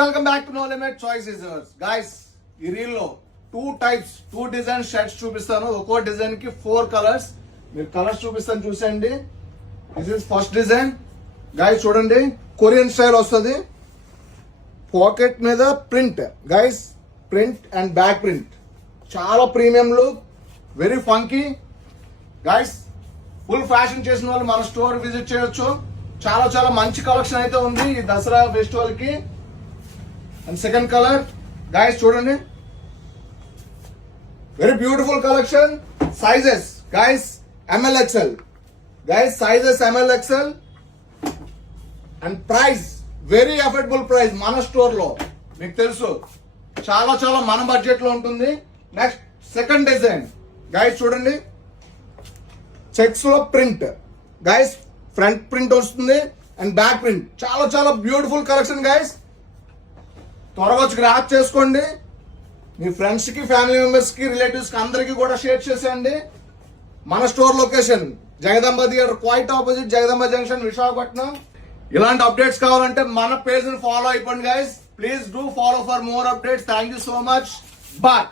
Welcome back to know limit choice is yours. Guys ఈ reel లో 2 design shirts చూపిస్తాను. ఒక్కో డిజైన్ కి 4 కలర్స్. మీరు కలర్స్ చూపిస్తాను చూసండి. This is first design. Guys చూడండి, కొరియన్ స్టైల్ వస్తుంది. పాకెట్ మీద print guys, print and back print, చాలా premium look, very funky. Guys full fashion చేసిన వాళ్ళు మన స్టోర్ విజిట్ చేయొచ్చు. చాలా చాలా మంచి కలెక్షన్ అయితే ఉంది ఈ దసరా ఫెస్టివల్ కి. అండ్ సెకండ్ కలర్ గైస్ చూడండి, very beautiful collection. Sizes guys MLXL, guys sizes MLXL and price very affordable price. మన స్టోర్ లో మీకు తెలుసు చాలా చాలా మన బడ్జెట్ లో ఉంటుంది. నెక్స్ట్ సెకండ్ డిజైన్ గైస్ చూడండి, చెక్స్ లో ప్రింట్ గైస్, ఫ్రంట్ ప్రింట్ వస్తుంది అండ్ బ్యాక్ ప్రింట్. చాలా చాలా బ్యూటిఫుల్ కలెక్షన్ గైస్. త్వరగా వచ్చి గ్రాప్ చేసుకోండి. మీ ఫ్రెండ్స్ కి, ఫ్యామిలీ మెంబర్స్ కి, రిలేటివ్స్ కి అందరికి కూడా షేర్ చేసేయండి. మన store location Jagadamba theatre quite opposite, Jagadamba junction, Visakhapatnam. ఇలాంటి అప్డేట్స్ కావాలంటే మన పేజ్ ని ఫాలో అయిపోండి guys. Please do follow for more updates. Thank you so much. Bye.